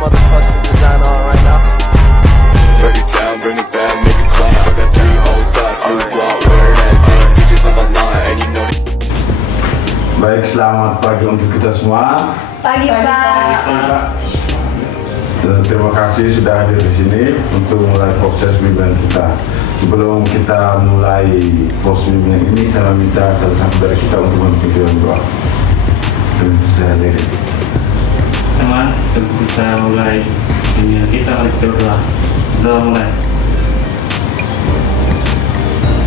motherfucking design on right now. Break it down, bring it back, make it clap. I got 3 old thoughts, new block, wear that dick. Bitches on my line, and you know Baik, selamat pagi untuk kita semua. Pagi, Pak. Terima kasih sudah hadir di sini untuk mulai proses bimbingan kita. Sebelum kita mulai proses bimbingan ini, saya minta salah satu dari kita untuk memimpin doa. Sudah hadir. Teman, sebelum kita mulai bimbingan kita, mari kita berdoa. Berdoa mulai.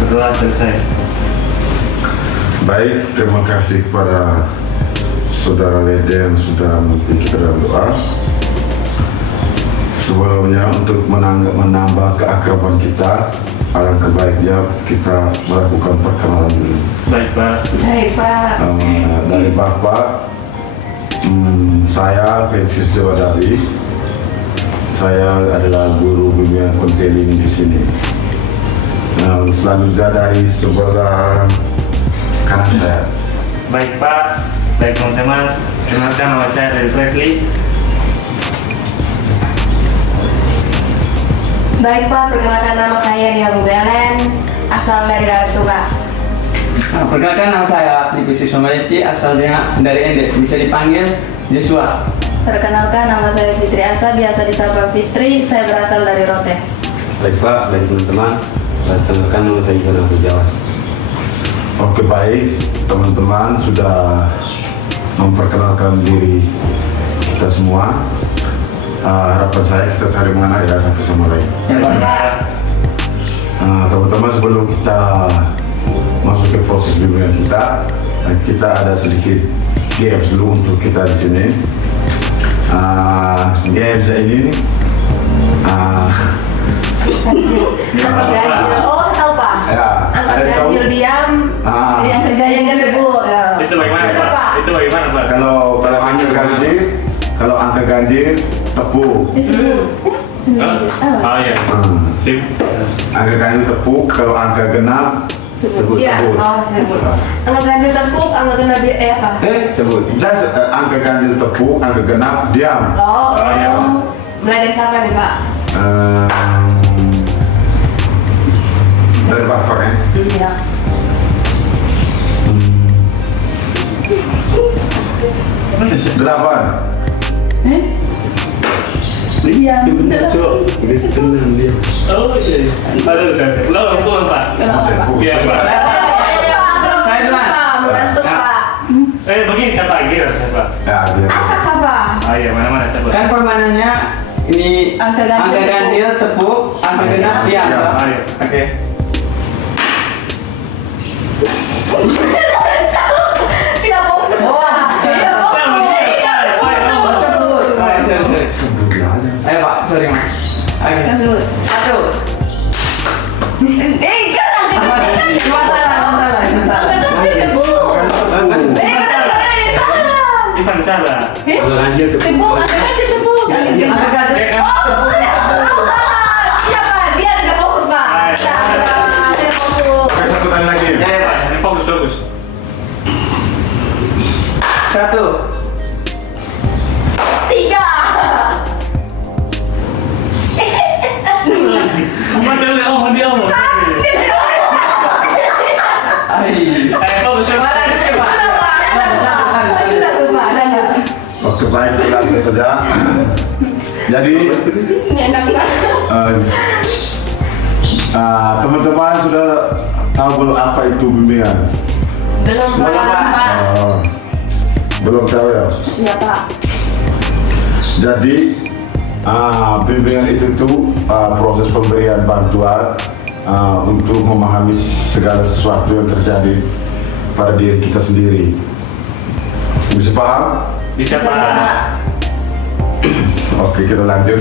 Berdoa selesai. Baik, terima kasih kepada Saudara Lede yang sudah memimpin kita dalam doa. Sebelumnya untuk menambah keakraban kita, alangkah baiknya kita melakukan perkenalan dulu. Baik, Pak. Baik, Pak. Dari Bapak, saya Felix Jawadari. Saya adalah guru bimbingan konseling di sini. Selanjutnya dari sebelah kanan saya. Baik, Pak. Baik, teman-teman. Perkenalkan, nama saya dari Bradley. Baik, Pak. Perkenalkan, nama saya Ria Belen, asal dari Ratuga. Perkenalkan, nama saya Divisi Somaliti, asalnya dari Ende, bisa dipanggil Joshua. Perkenalkan, nama saya Fitri Asa, biasa disapa Fitri, saya berasal dari Rote. Baik, Pak, baik teman-teman. Saya kenalkan, nama saya Ivan Abdul Jawas. Oke, baik, teman-teman sudah memperkenalkan diri kita semua. Harapan saya kita saling mengenal ya satu sama lain. Ya, Pak. Teman-teman, sebelum kita masuk ke proses bimbingan kita ada sedikit games dulu untuk kita di sini. Games ini Oh, tahu, Pak. ya, Angkat ada tahu? ganjil diam, yang kerjanya nggak sebut. Itu bagaimana, Betul, Pak? Pak. Itu bagaimana, Pak? Kalau angka ganjil tepuk. Disebut. Oh, iya. Sip. Angka ganjil tepuk, kalau angka genap sebut. Iya, oh, sebut. Angkat ganjil tepuk, angkat genap apa? Sebut. Just angka ganjil tepuk, angka genap diam. Oh, iya. Mulai dari siapa nih, Pak? Dari Bapak ya. Iya. Delapan. Iya, betul. Tenang dia. Oh, iya. Aduh, saya. Lo, pulang, Pak. Iya, Pak. Saya membantu, Pak. Begini, siapa? Gila, siapa? Ya, dia. Angkat siapa? Ah, iya, mana-mana, siapa? Kan permainannya ini Angka ganjil. tepuk, angka genap diam. Iya. Pak. Ayo. Oke. Tidak fokus, Pak. Tidak fokus. Sorry. Sebut aja. Ayo, Pak. Sorry, Mas. Oke. Sebut. 1. Kan angkat ganjil. Masalah. Angkat ganjil tepuk. Ivan, salah. Kalau lanjut ke Tepuk, angkat ganjil tepuk. Angka ganjil. Oh, iya, Pak. Dia tidak fokus, Pak. Tidak fokus. Oke, satu kali lagi. Ya, Pak. Ini fokus. 1. 3. Mas, dia omong. Fokus. Sudah, Pak. Lanjut. Oke, baik, lanjut saja. Jadi, teman-teman sudah tahu belum apa itu bimbingan? Belum, Pak. Oh, belum tahu ya. Iya, Pak. Jadi, bimbingan itu tuh proses pemberian bantuan untuk memahami segala sesuatu yang terjadi pada diri kita sendiri. Bisa paham? Bisa, Pak. Oke, kita lanjut.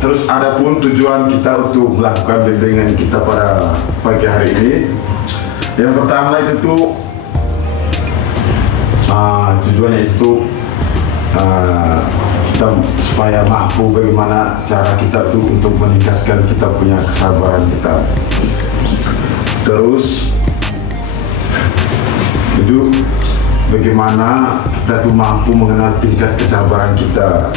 Terus ada pun tujuan kita untuk melakukan bimbingan kita pada pagi hari ini. Yang pertama itu tuh tujuannya itu kita supaya mampu bagaimana cara kita tuh untuk meningkatkan kita punya kesabaran kita. Terus itu bagaimana kita tuh mampu mengenal tingkat kesabaran kita.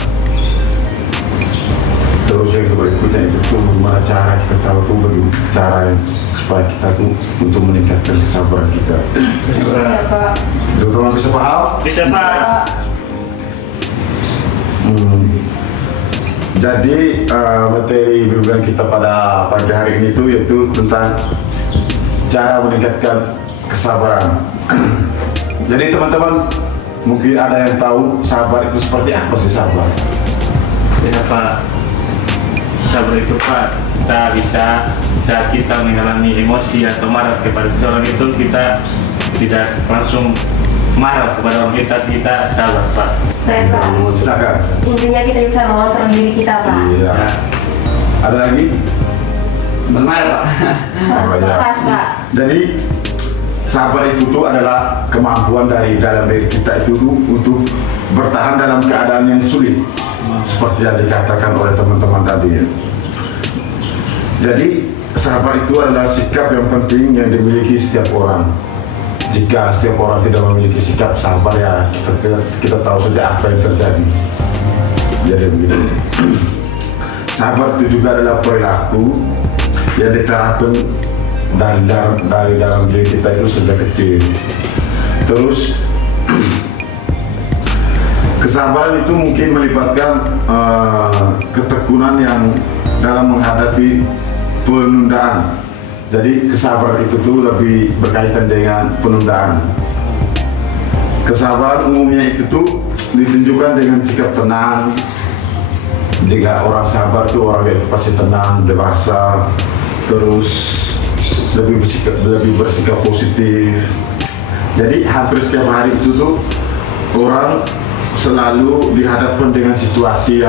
Terus yang berikutnya itu tuh bagaimana cara kita tahu tuh bagaimana cara yang supaya kita tuh untuk meningkatkan kesabaran kita. Ya, Pak. Teman-teman bisa paham? Bisa Pak. Jadi materi bimbingan kita pada pagi hari ini tuh yaitu tentang cara meningkatkan kesabaran. Jadi teman-teman mungkin ada yang tahu sabar itu seperti apa sih sabar? Ya Pak. Sabar itu Pak, kita bisa saat kita mengalami emosi atau marah kepada seseorang itu kita tidak langsung marah kepada orang kita sabar Pak. Saya, Pak. Silakan. Intinya kita bisa mengontrol diri kita, Pak. Iya. Ya. Ada lagi? Benar Pak. Oh, ya. Pas, Pak. Jadi sabar itu tuh adalah kemampuan dari dalam diri kita itu tuh untuk bertahan dalam keadaan yang sulit, seperti yang dikatakan oleh teman-teman tadi. Ya. Jadi sabar itu adalah sikap yang penting yang dimiliki setiap orang. Jika setiap orang tidak memiliki sikap sabar ya kita tahu saja apa yang terjadi. Jadi begitu. Sabar itu juga adalah perilaku yang diterapkan dari dalam diri kita itu sejak kecil. Terus kesabaran itu mungkin melibatkan ketekunan yang dalam menghadapi penundaan. Jadi kesabaran itu tuh lebih berkaitan dengan penundaan. Kesabaran umumnya itu tuh ditunjukkan dengan sikap tenang. Jika orang sabar tuh orang itu pasti tenang, dewasa, terus lebih bersikap positif. Jadi hampir setiap hari itu tuh orang selalu dihadapkan dengan situasi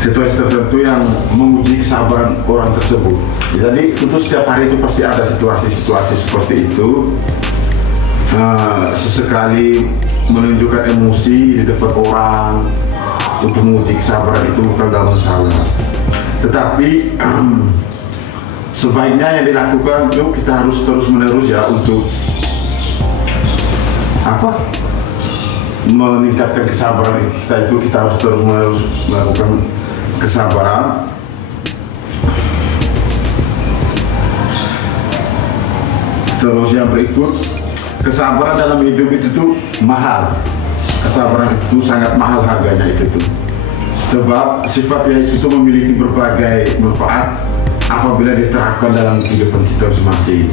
tertentu yang menguji kesabaran orang tersebut. Jadi itu setiap hari itu pasti ada situasi-situasi seperti itu. Sesekali menunjukkan emosi di depan orang untuk menguji kesabaran itu bukan masalah. Tetapi sebaiknya yang dilakukan itu kita harus terus-menerus ya untuk meningkatkan kesabaran kita itu kita harus terus-menerus melakukan kesabaran. Terus yang berikut, kesabaran dalam hidup itu tuh mahal. Kesabaran itu sangat mahal harganya itu tuh. Sebab sifatnya itu memiliki berbagai manfaat apabila diterapkan dalam kehidupan kita masing-masing.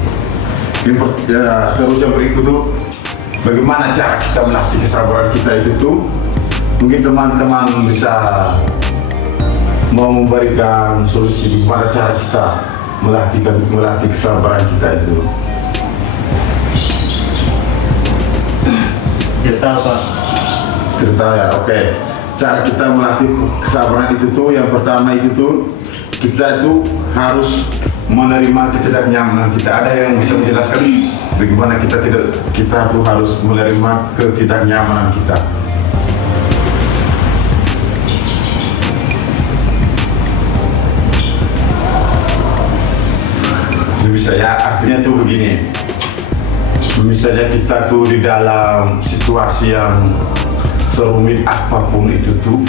Terus yang berikut tuh, bagaimana cara kita melatih kesabaran kita itu tuh? Mungkin teman-teman bisa mau memberikan solusi bagaimana cara kita melatih kesabaran kita itu. Cerita Pak. Cerita ya, oke. Cara kita melatih kesabaran itu tuh yang pertama itu tuh kita itu harus menerima ketidaknyamanan kita. Ada yang bisa menjelaskan bagaimana kita tuh harus menerima ketidaknyamanan kita? Bisa ya, artinya tuh begini. Misalnya kita tuh di dalam situasi yang serumit apapun itu tuh,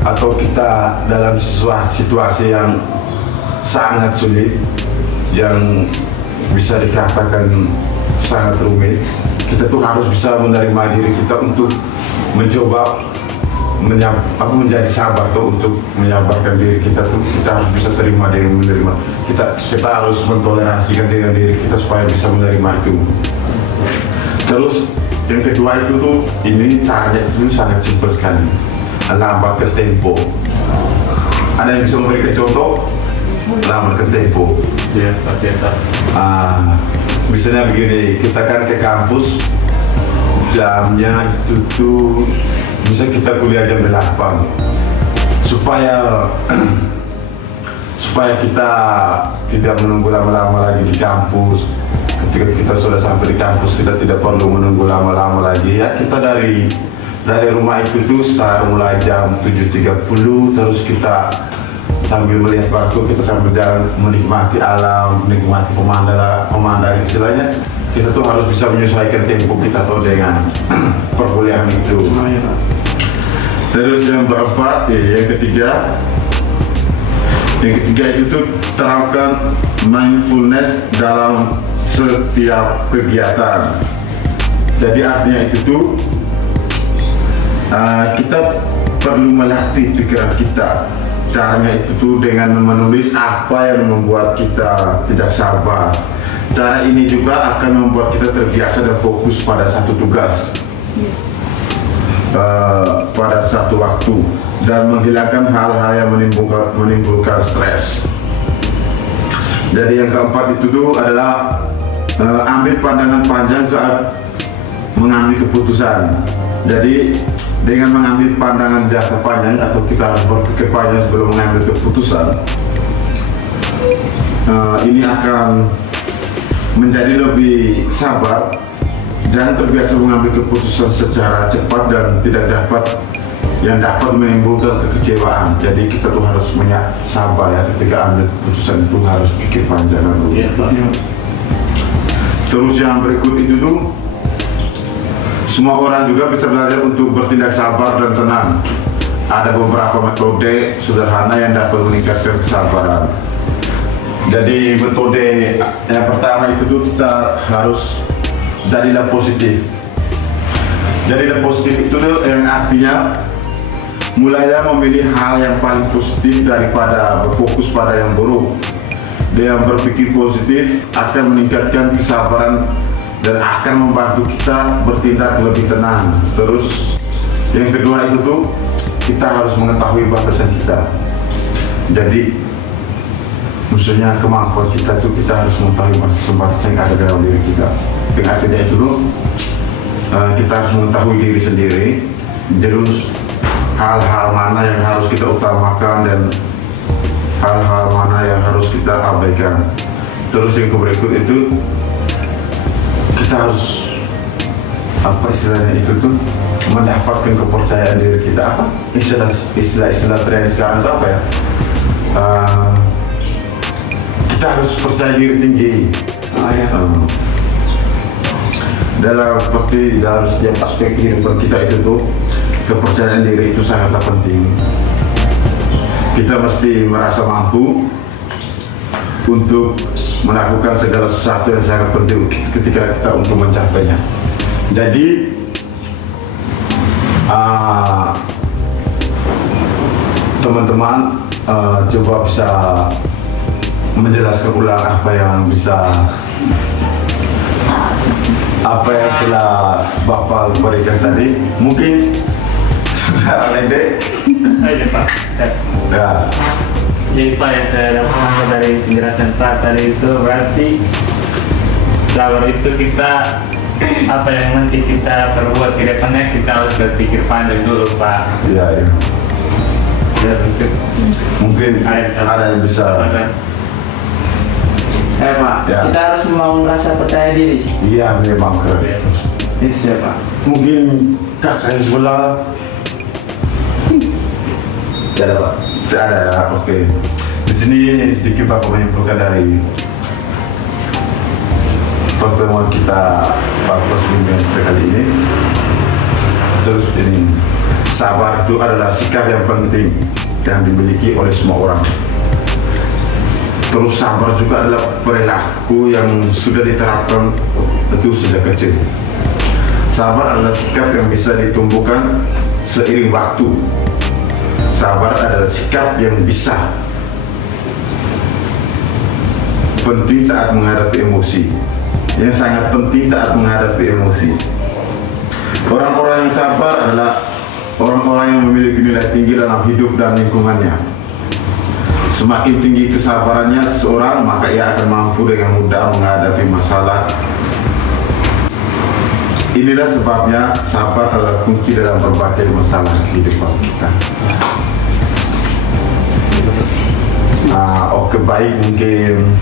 atau kita dalam situasi yang sangat sulit, yang bisa dikatakan sangat rumit, kita tuh harus bisa menerima diri kita untuk mencoba menjadi sabar tuh, untuk menyabarkan diri kita tuh. Kita harus bisa menerima kita harus mentoleransikan dengan diri kita supaya bisa menerima itu. Terus yang kedua itu tuh, ini caranya itu sangat simpel sekali, lambatkan tempo. Ada yang bisa memberikan contoh? Lambatkan tempo. Ya Pak. Misalnya begini, kita kan ke kampus jamnya itu tuh bisa kita kuliah jam 8 supaya kita tidak menunggu lama-lama lagi di kampus. Ketika kita sudah sampai di kampus, kita tidak perlu menunggu lama-lama lagi ya. Kita dari rumah itu tuh start mulai jam 7.30, terus kita sambil melihat batu, kita sambil jalan menikmati alam, menikmati pemandangan istilahnya. Kita tuh harus bisa menyesuaikan tempo kita tuh dengan perkuliahan itu. Oh iya Pak. Terus yang keempat, yang ketiga itu tuh terapkan mindfulness dalam setiap kegiatan. Jadi artinya itu tuh kita perlu melatih pikiran kita. Caranya itu tuh dengan menulis apa yang membuat kita tidak sabar. Cara ini juga akan membuat kita terbiasa dan fokus pada satu tugas, pada satu waktu, dan menghilangkan hal-hal yang menimbulkan stres. Jadi yang keempat itu tuh adalah ambil pandangan panjang saat mengambil keputusan. Jadi dengan mengambil pandangan jangka panjang atau kita harus berpikir panjang sebelum mengambil keputusan, ini akan menjadi lebih sabar dan terbiasa mengambil keputusan secara cepat dan tidak dapat menimbulkan kekecewaan. Jadi kita tuh harus sabar ya ketika ambil keputusan itu, harus pikir panjang dulu. Iya Pak. Terus yang berikut itu tuh, semua orang juga bisa belajar untuk bertindak sabar dan tenang. Ada beberapa metode sederhana yang dapat meningkatkan kesabaran. Jadi metode yang pertama itu tuh kita harus jadilah positif. Jadilah positif itu tuh yang artinya mulailah memilih hal yang paling positif daripada berfokus pada yang buruk. Dengan berpikir positif akan meningkatkan kesabaran dan akan membantu kita bertindak lebih tenang. Terus yang kedua itu tuh kita harus mengetahui batasan kita. Jadi maksudnya kemampuan kita tuh kita harus mengetahui batasan yang ada dalam diri kita. Dengan artinya itu tuh kita harus mengetahui diri sendiri. Terus hal-hal mana yang harus kita utamakan dan hal-hal mana yang harus kita abaikan. Terus yang berikut itu kita harus apa istilahnya itu tuh mendapatkan kepercayaan diri kita. Apa istilah tren sekarang itu apa ya? Kita harus percaya diri tinggi. Dalam setiap aspek kehidupan kita itu tuh kepercayaan diri itu sangat penting. Kita mesti merasa mampu untuk melakukan segala sesuatu yang sangat penting ketika kita untuk mencapainya. Jadi teman-teman coba bisa menjelaskan ulang apa yang telah Bapak berikan tadi. Mungkin saudara Lende. Iya Pak. Ya. Jadi Pak, yang saya dapatkan dari penjelasan Pak tadi itu berarti sabar itu kita apa yang nanti kita perbuat ke depannya kita harus berpikir panjang dulu Pak. Iya. Dan Mungkin ada yang bisa. Pak, Ya. kita harus membangun rasa percaya diri. Iya, memang keren. Itu siapa? Mungkin kakaknya sebelah. Tidak ada Pak. Tidak ada ya, oke. Di sini sedikit Bapak menyimpulkan dari pertemuan kita Bapak sebelumnya kali ini. Terus ini, sabar itu adalah sikap yang penting yang dimiliki oleh semua orang. Terus sabar juga adalah perilaku yang sudah diterapkan itu sejak kecil. Sabar adalah sikap yang bisa ditumbuhkan seiring waktu. Sabar adalah sikap yang bisa penting saat menghadapi emosi, yang sangat penting saat menghadapi emosi. Orang-orang yang sabar adalah orang-orang yang memiliki nilai tinggi dalam hidup dan lingkungannya. Semakin tinggi kesabarannya seseorang, maka ia akan mampu dengan mudah menghadapi masalah. Inilah sebabnya sabar adalah kunci dalam berbagai masalah kehidupan kita. Oke, baik, mungkin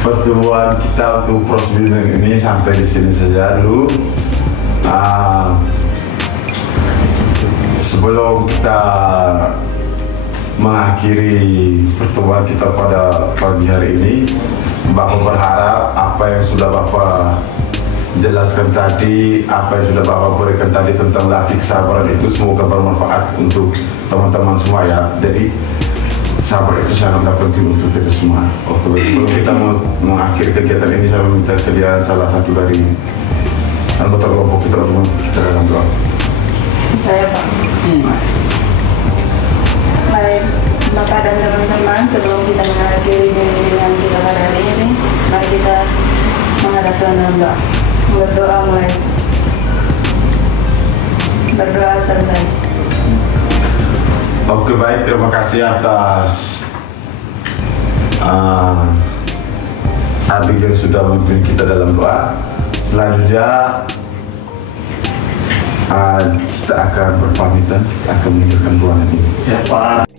pertemuan kita untuk prosedur ini sampai di sini saja dulu. Sebelum kita mengakhiri pertemuan kita pada pagi hari ini. Bapak berharap apa yang sudah Bapak jelaskan tadi, apa yang sudah Bapak berikan tadi tentang latih kesabaran itu semoga bermanfaat untuk teman-teman semua ya. Jadi sabar itu sangat penting untuk kita semua. Oke, sebelum kita mengakhiri kegiatan ini, saya meminta kesediaan salah satu dari anggota kelompok kita untuk kita dalam doa. Saya Pak. Baik, Bapak dan teman-teman, sebelum kita mengakhiri bimbingan kita pada hari ini, mari kita menghadap Tuhan dalam doa. Berdoa mulai. Berdoa selesai. Oke, baik, terima kasih atas Abigail sudah memimpin kita dalam doa. Selanjutnya kita akan berpamitan, kita akan meninggalkan ruangan ini. Ya Pak.